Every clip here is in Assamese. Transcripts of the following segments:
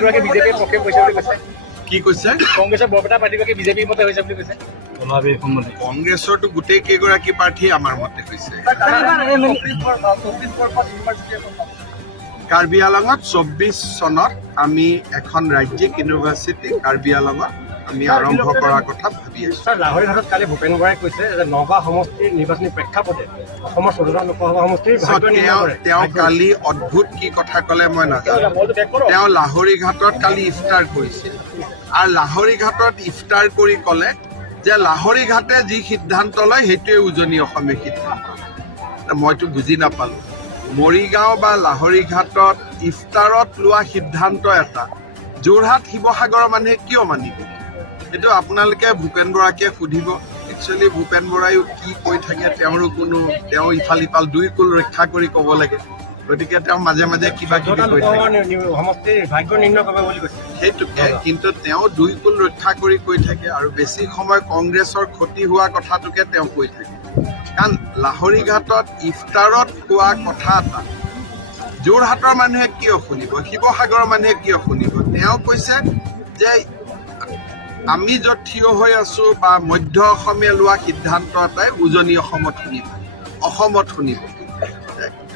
প্ৰাৰ্থীগৰাকী বিজেপিৰ পক্ষে কৈছে বুলি কৈছে। কি কৈছে? কংগ্ৰেছৰ বৰপেটা প্ৰাৰ্থীগৰাকী বিজেপিৰ মতে হৈছে বুলি কৈছে। কংগ্ৰেছৰতো গোটেই কেইগৰাকী প্ৰাৰ্থী আমাৰ মতে হৈছে। কাৰ্বি আংলঙত 24 চনত আমি এখন ৰাজ্যিক ইউনিভাৰ্চিটি কাৰ্বি আংলঙত আমি আৰম্ভ কৰাৰ কথা ভাবি আছো। ছাৰ, লাহৰীঘাটত কালি ভূপেন বৰাই কৈছে যে নগাঁও সমষ্টিৰ নিৰ্বাচনী প্ৰেক্ষাপটে অসমৰ 14টা লোকসভা সমষ্টিৰ তেওঁ কালি অদ্ভুত কি কথা ক'লে মই নাজানো। তেওঁ লাহৰীঘাটত কালি ইফতাৰ কৰিছিল আৰু লাহৰীঘাটত ইফতাৰ কৰি ক'লে যে লাহৰীঘাটে যি সিদ্ধান্ত লয় সেইটোৱে উজনি অসমীয়া সিদ্ধান্ত। মইতো বুজি নাপালো। মৰিগাঁও বা লাহৰীঘাটত ইফতাৰত লোৱা সিদ্ধান্ত এটা যোৰহাট শিৱসাগৰৰ মানুহে কিয় মানিব? এইটো আপোনালোকে ভূপেন বৰাকে সুধিব। একচুৱেলি ভূপেন বৰাইও কি কৈ থাকে তেওঁৰো কোনো তেওঁ ইফাল সিফাল দুই কুল ৰক্ষা কৰি ক'ব লাগে। গতিকে তেওঁ মাজে মাজে কিবা কিবি কৈ থাকে সেইটোকে, কিন্তু তেওঁ দুই কুল ৰক্ষা কৰি কৈ থাকে আৰু বেছি সময় কংগ্ৰেছৰ ক্ষতি হোৱা কথাটোকে তেওঁ কৈ থাকে। কাৰণ লাহৰীঘাটত ইফতাৰত কোৱা কথা এটা যোৰহাটৰ মানুহে কিয় শুনিব, শিৱসাগৰৰ মানুহে কিয় শুনিব? তেওঁ কৈছে যে আমি য'ত থিয় হৈ আছো বা মধ্য অসমীয়া লোৱা সিদ্ধান্ত এটাই উজনি অসমত শুনিব।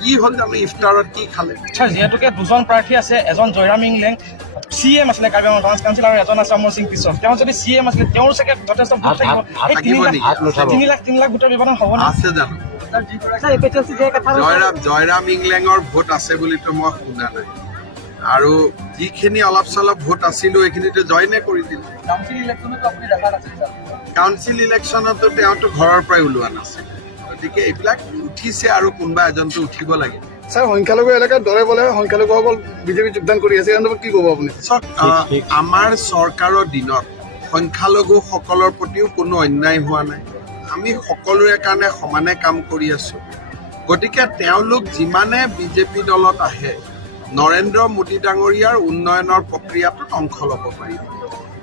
কি হ'ল জানো ইফতাৰত কি খালে? যিহেতুকে দুজন প্ৰাৰ্থী আছে, এজন জয়ৰাম ইংলেং CM আছিলে কাৰ্বি আংলং ট্ৰান্স কাউন্সিল আৰু এজন আছে অমৰ সিং পিছল। তেওঁ যদি CM আছিলে তেওঁৰ চাগে যথেষ্ট ভোট থাকিব। 3 লাখ ভোটৰ ব্যৱধান হ'ব নে? আছে জানো? জয়ৰাম ইংলেঙৰ ভোট আছে বুলিতো মই শুনা নাই। আৰু যিখিনি অলপ চলপ ভোট আছিলো এইখিনিতো জইনে কৰি দিলে। কাউন্সিল ইলেকশ্যনতো তেওঁতো ঘৰৰ পৰাই ওলোৱা নাছিল। গতিকে এইবিলাক উঠিছে আৰু কোনোবা এজনটো উঠিব লাগে। স্যাৰ, সংখ্যালঘু এলেকাত দৰে বোলে সংখ্যালঘুসকল বিজেপি যোগদান কৰি আছে, কি ক'ব আপুনি? আমাৰ চৰকাৰৰ দিনত সংখ্যালঘুসকলৰ প্ৰতিও কোনো অন্যায় হোৱা নাই। আমি সকলোৰে কাৰণে সমানে কাম কৰি আছো। গতিকে তেওঁলোক যিমানে বিজেপি দলত আহে নৰেন্দ্ৰ মোদী ডাঙৰীয়াৰ উন্নয়নৰ প্ৰক্ৰিয়াটোত অংশ ল'ব পাৰিব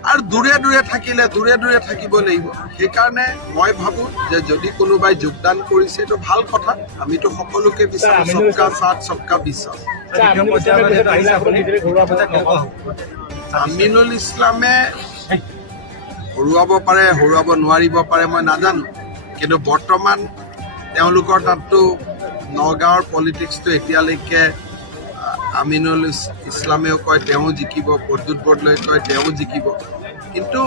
আৰু দূৰে দূৰে থাকিলে দূৰে দূৰে থাকিব লাগিব। সেইকাৰণে মই ভাবোঁ যে যদি কোনোবাই যোগদান কৰিছে এইটো ভাল কথা। আমিতো সকলোকে বিচাৰোঁ সবকা সাথ সবকা বিশ্বাস। আমিনুল ইছলামে হৰুৱাব পাৰে, হৰুৱাব নোৱাৰিব পাৰে মই নাজানো, কিন্তু বৰ্তমান তেওঁলোকৰ তাততো নগাঁৱৰ পলিটিক্সটো এতিয়ালৈকে আমিনুল ইছলামেও কয় তেওঁ জিকিব, প্ৰদ্যুৎ বৰদলৈ কয় তেওঁ জিকিব। কিন্তু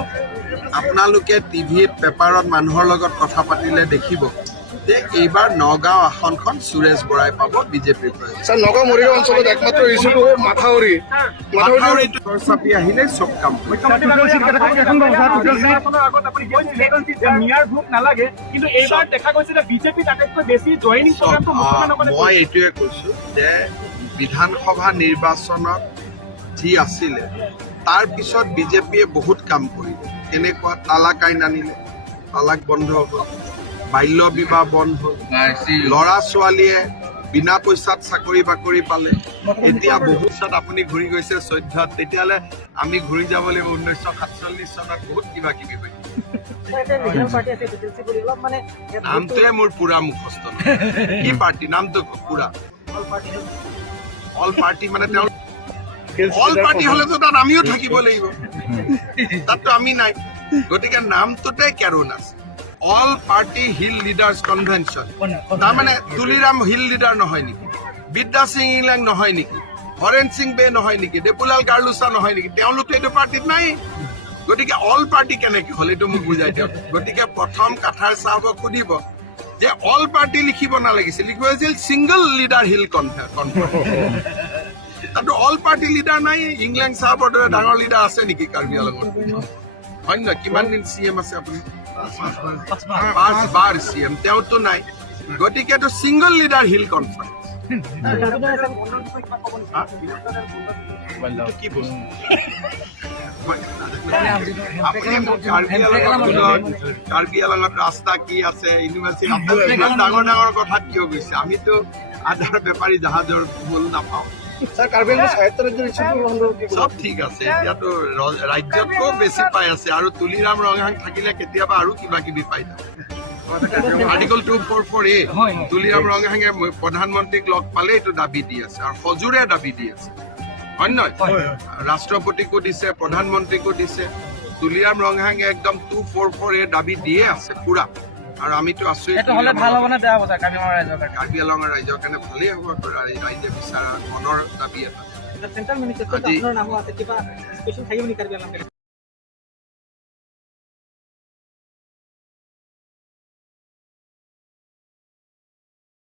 আপোনালোকে টিভিত পেপাৰত মানুহৰ লগত কথা পাতিলে দেখিব যে এইবাৰ নগাঁও আসনখন সুৰেশ বৰাই পাব বিজেপিৰ পৰা। নগাঁও মৰিগাঁও অঞ্চলত একমাত্ৰ ইছ্যুটো মাথাউৰিটো চাপি আহিলে চব কাম মই এইটোৱে কৈছো যে বিধানসভা নিৰ্বাচনত যি আছিলে তাৰ পিছত বিজেপিয়ে বহুত কাম কৰিলে। কেনেকুৱা? তালাক আইন আনিলে, তালাক বন্ধ হ'ল, বাল্য বিবাহ বন্ধ হ'ল, ল'ৰা ছোৱালীয়ে বিনা পইচাত চাকৰি বাকৰি পালে। এতিয়া বহুত আপুনি ঘূৰি গৈছে 14ত, তেতিয়াহ'লে আমি ঘূৰি যাব লাগিব 1947 চনত। বহুত কিবা কিবি হৈ নামটোৱে মোৰ পুৰা মুখস্থ নহয়। কি পাৰ্টি নামটো পুৰা? অল পাৰ্টি মানে তেওঁ অল পাৰ্টি হলেতো তাত আমিও থাকিব লাগিব, তাততো আমি নাই। গতিকে নামটোতে কেৰণ আছে, all party hill leaders convention. তাৰমানে তুলিৰাম হিল লিডাৰ নহয় নেকি? বিদ্যা সিং ইংলেং নহয় নেকি? হৰেণ সিং বে নহয় নেকি? দেপুলাল গাৰ্লুচা নহয় নেকি? তেওঁলোকতো এইটো পাৰ্টিত নাই। গতিকে অল পাৰ্টি কেনেকে হ'ল এইটো মোক বুজাই দিয়ক। গতিকে প্ৰথম কাঠাৰ চাহাবক সুধিব যে অল পাৰ্টি লিখিব নালাগিছিল, লিখিব লাগিছিল ছিংগল লিডাৰ হিল কনফাৰেন্স। তাতো অল পাৰ্টি লিডাৰ নাই। ইংলেণ্ড চাহাবৰ দৰে ডাঙৰ লিডাৰ আছে নেকি কাৰ্বি আংলঙত? হয় নহয়? কিমান দিন CM আছে আপুনি? 5 বাৰ CM, তেওঁতো নাই। গতিকে এইটো ছিংগল লিডাৰ হিল কনফাৰেন্স। কি বস্তু? কাৰ্বি আংলঙত ৰাস্তা কি আছে, ইউনিভাৰ্চিটি ইমান ডাঙৰ ডাঙৰ কথাত কিয় গৈছে? আমিতো আধাৰ বেপাৰী জাহাজৰ মূল নাপাওঁ। চব ঠিক আছে, এতিয়াতো ৰাজ্যতকৈও বেছি পাই আছে আৰু তুলিৰাম ৰঙাং থাকিলে কেতিয়াবা আৰু কিবা কিবি পাই থাকে। আৰ্টিকল 244A তুলিৰাম ৰঙাঙে প্ৰধানমন্ত্ৰীক লগ পালে এইটো দাবী দি আছে আৰু সজোৰে দাবী দি আছে। হয় নহয় ৰাষ্ট্ৰপতিকো দিছে প্ৰধানমন্ত্ৰীকো দিছে তুলিয়াম ৰংহাঙে একদম 244 এই দাবী দিয়ে আছে পুৰা আৰু আমিতো আছোঁ এইটো হ'লে ভাল হ'ব নে বেয়া হ'ব কাৰ্বি আংলঙৰ ৰাইজৰ কাৰণে কাৰ্বি আংলঙৰ ৰাইজৰ কাৰণে ভালেই হ'ব ৰাইজে বিচৰা মনৰ দাবী এটা চেন্ট্ৰেল মিনিষ্টাৰ আপোনাৰ নামো আছে কিবা স্পেচিয়েল থাকিব নেকি কাৰ্বি আংলং